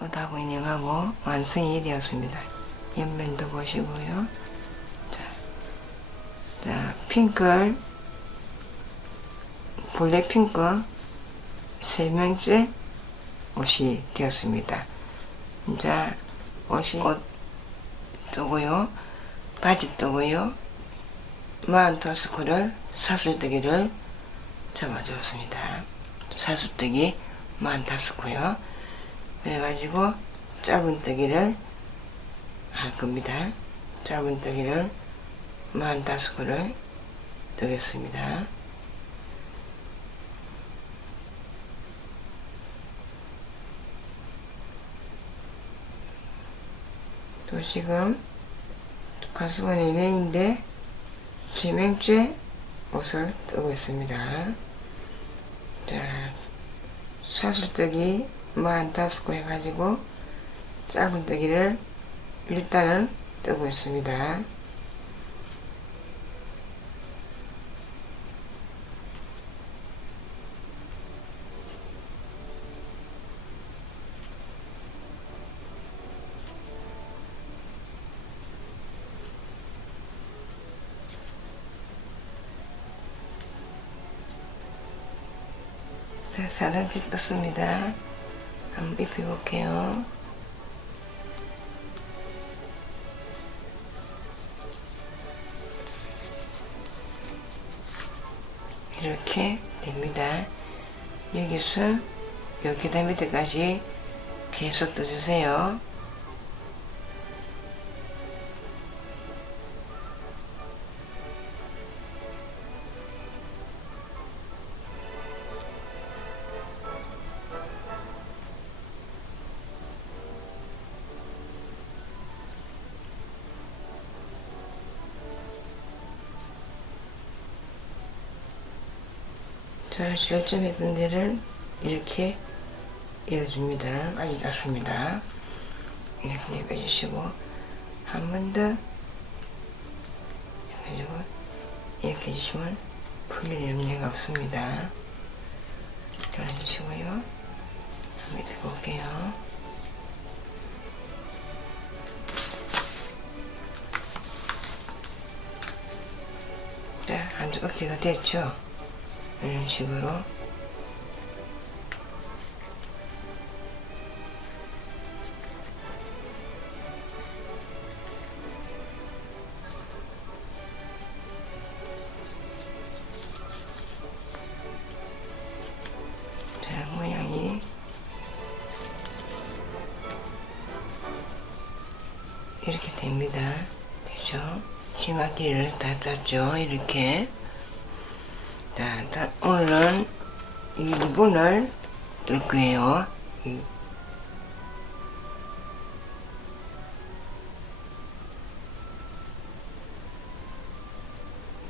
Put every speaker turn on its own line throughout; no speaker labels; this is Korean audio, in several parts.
오다고 인형하고 완성이 되었습니다. 옆면도 보시고요. 자, 자 핑클 블랙 핑크 세 명째 옷이 되었습니다. 자 옷이 옷 뜨고요. 바지 뜨고요. 마흔토스크를 사슬뜨기를 잡아주었습니다. 사슬뜨기 마흔다섯고요. 그래가지고 짧은 뜨기를 할 겁니다. 짧은 뜨기를 마흔다섯을 뜨겠습니다. 또 지금 가수원의 메인데 지명죄 옷을 뜨고 있습니다. 자, 사슬뜨기 만 다섯 고 해가지고 짧은 뜨기를 일단은 뜨고 있습니다. 자, 사랑지 떴습니다. 한번 입혀볼게요. 이렇게 됩니다. 여기서 여기다 밑에까지 계속 떠주세요. 자, 절점했던 데를 이렇게 이어줍니다. 아주 작습니다. 이렇게 내려주시고, 한 번 더, 해가지고, 이렇게 해주시면 풀릴 염려가 없습니다. 잘해주시고요. 한번 해볼게요. 자, 한쪽 어깨가 됐죠? 이런 식으로. 자 모양이. 이렇게 됩니다. 되죠? 다 땄죠? 이렇게 이 리본을 뜰 거예요. 이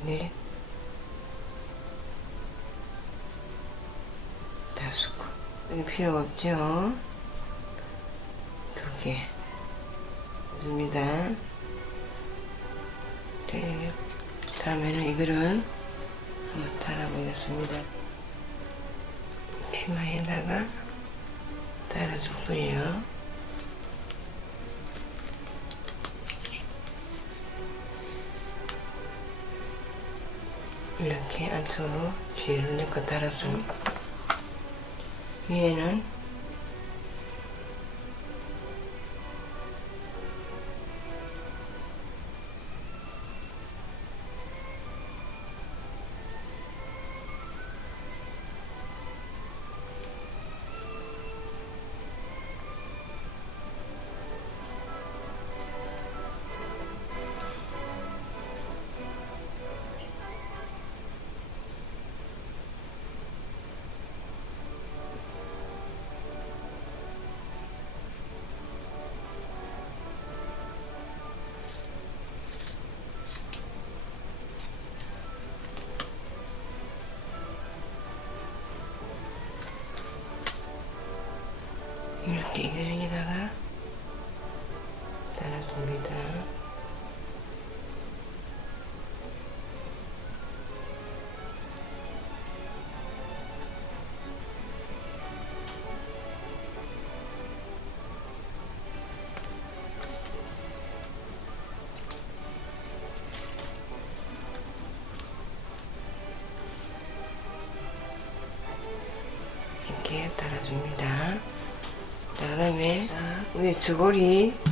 네. 다섯 거. 이 필요 없죠? 두 개. 좋습니다. 네. 다음에는 이거를 달아보겠습니다. 치마에다가 달아주고요. 이렇게 안쪽으로 뒤를 내고 달아서 위에는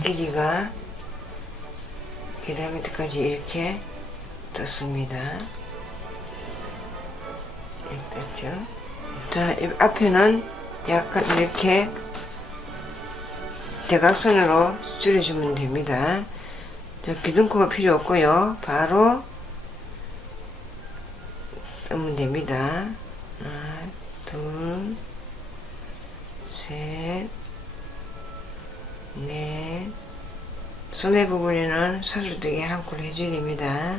애기가 계란 밑에까지 이렇게 떴습니다. 이렇게 떴죠. 자, 이 앞에는 약간 이렇게 대각선으로 줄여주면 됩니다. 자, 기둥코가 필요 없고요. 바로 뜨면 됩니다. 하나, 둘, 셋, 넷. 소매 부분에는 사슬뜨기 한콜 해줘야 됩니다.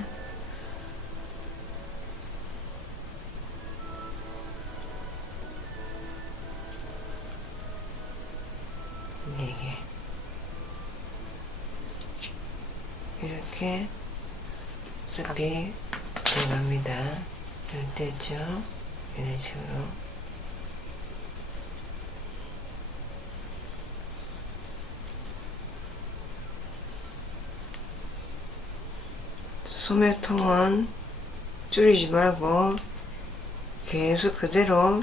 소매통은 줄이지 말고 계속 그대로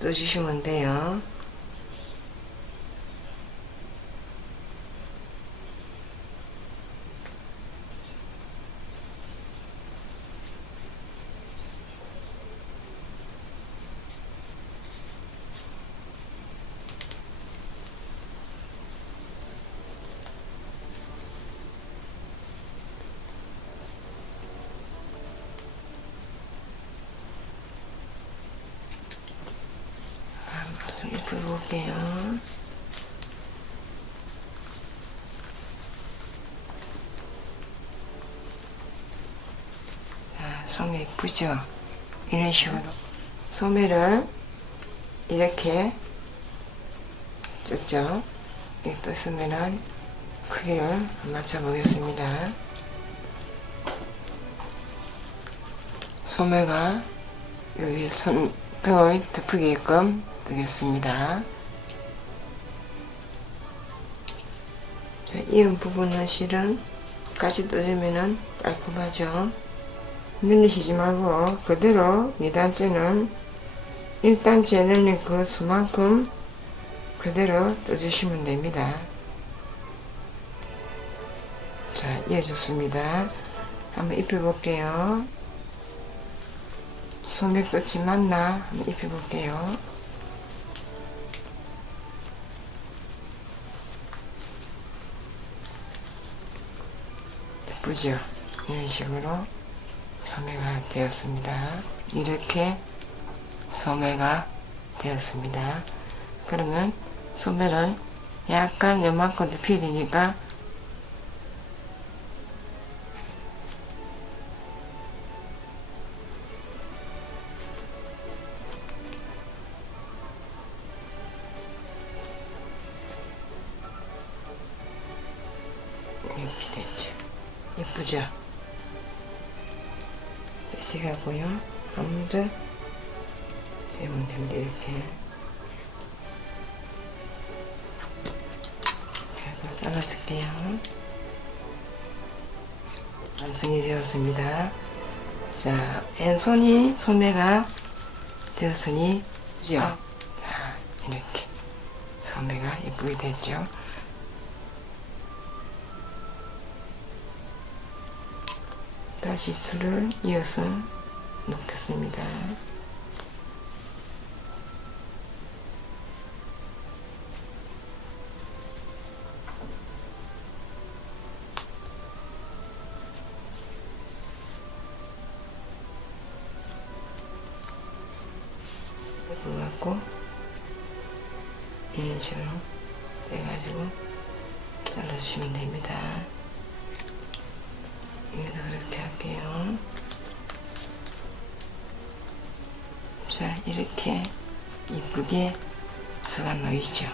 떠주시면 돼요. 입어볼게요. 자, 소매 예쁘죠? 이런 식으로. 소매를 이렇게? 이렇게 뜯으면은 크기를 맞춰보겠습니다. 소매가 여기 손등을 덮이게끔 뜨겠습니다. 자, 이은 부분은 실은 같이 떠주면은 깔끔하죠. 늘리시지 말고 그대로 2단째는 1단째 늘린 그 수만큼 그대로 떠주시면 됩니다. 자, 예, 좋습니다. 한번 입혀볼게요. 소매 끝이 맞나? 한번 입혀볼게요. 예쁘죠? 이런 식으로 소매가 되었습니다. 이렇게 소매가 되었습니다. 그러면 소매를 약간 요만큼 되니까 예쁘죠? 시가고요. 아무도 되면 됩니다. 이렇게. 그래서 잘라줄게요. 완성이 되었습니다. 자, 왼손이 소매가 되었으니, 그죠? 자, 이렇게 소매가 예쁘게 됐죠? 다시 술을 이어서 놓겠습니다. 자, 이렇게 이쁘게 수가 놓이죠.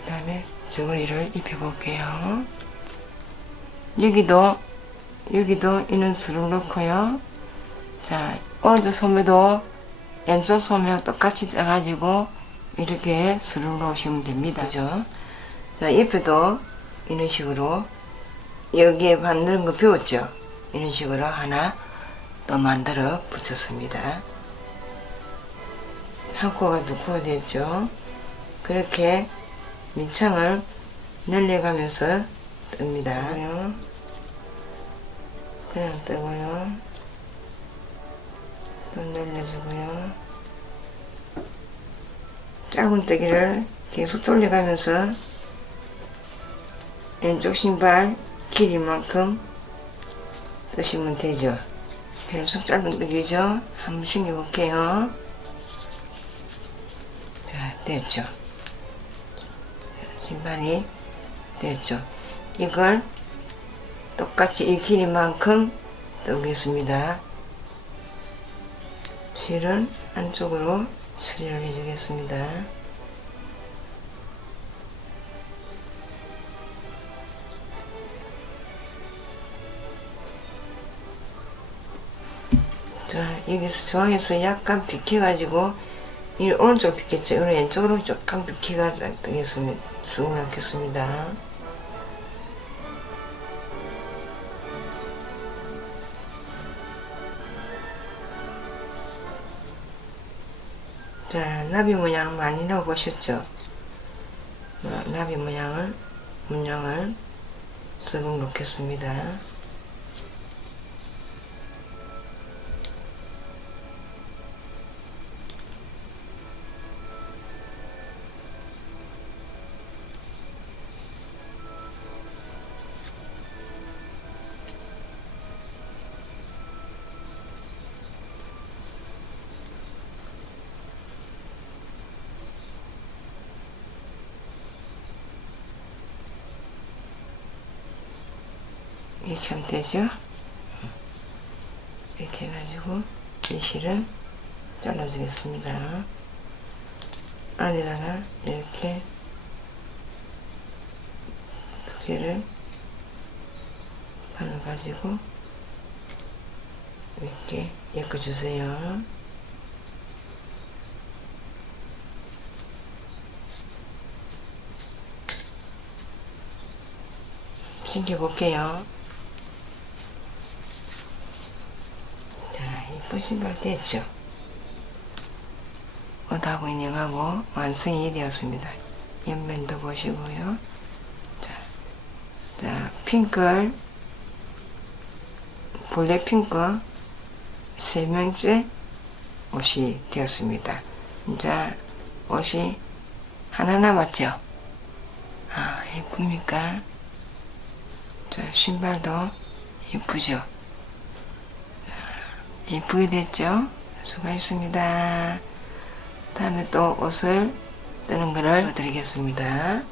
그 다음에 저고리를 입혀볼게요. 여기도, 여기도 이는 수를 넣고요. 자, 오른쪽 소매도 왼쪽 소매와 똑같이 짜가지고 이렇게 수를 넣으시면 됩니다. 그죠? 자, 옆에도 이런 식으로 여기에 만드는 거 배웠죠? 이런 식으로 하나 더 만들어 붙였습니다. 한 코가 두 코가 됐죠. 그렇게 밑창을 늘려가면서 뜹니다. 그냥, 그냥 뜨고요. 또 늘려주고요. 짧은 뜨기를 계속 돌려가면서 왼쪽 신발 길이만큼 뜨시면 되죠. 계속 짧은 뜨기죠. 한번 신겨볼게요. 자, 됐죠. 신발이 됐죠. 이걸 똑같이 이 길이만큼 뜨겠습니다. 실은 안쪽으로 처리를 해주겠습니다. 자, 여기서 중앙에서 약간 비켜가지고, 이 오른쪽 비켰죠? 이 왼쪽으로 조금 비키가 되겠습니다. 수고 넣겠습니다. 자, 나비 모양 많이 넣어보셨죠? 어, 나비 모양을, 문양을 쓰고 놓겠습니다. 이렇게 하면 되죠? 이렇게 해가지고 이 실은 잘라주겠습니다. 안에다가 이렇게 두 개를 바늘 가지고 이렇게 엮어주세요. 신겨볼게요. 신발 됐죠? 옷하고 인형하고 완성이 되었습니다. 옆면도 보시고요. 자, 자 핑클, 블랙 핑크 세 명째 옷이 되었습니다. 자, 옷이 하나 남았죠? 아, 예쁩니까? 자, 신발도 예쁘죠? 예쁘게 됐죠? 수고하셨습니다. 다음에 또 옷을 뜨는 거를 보여드리겠습니다.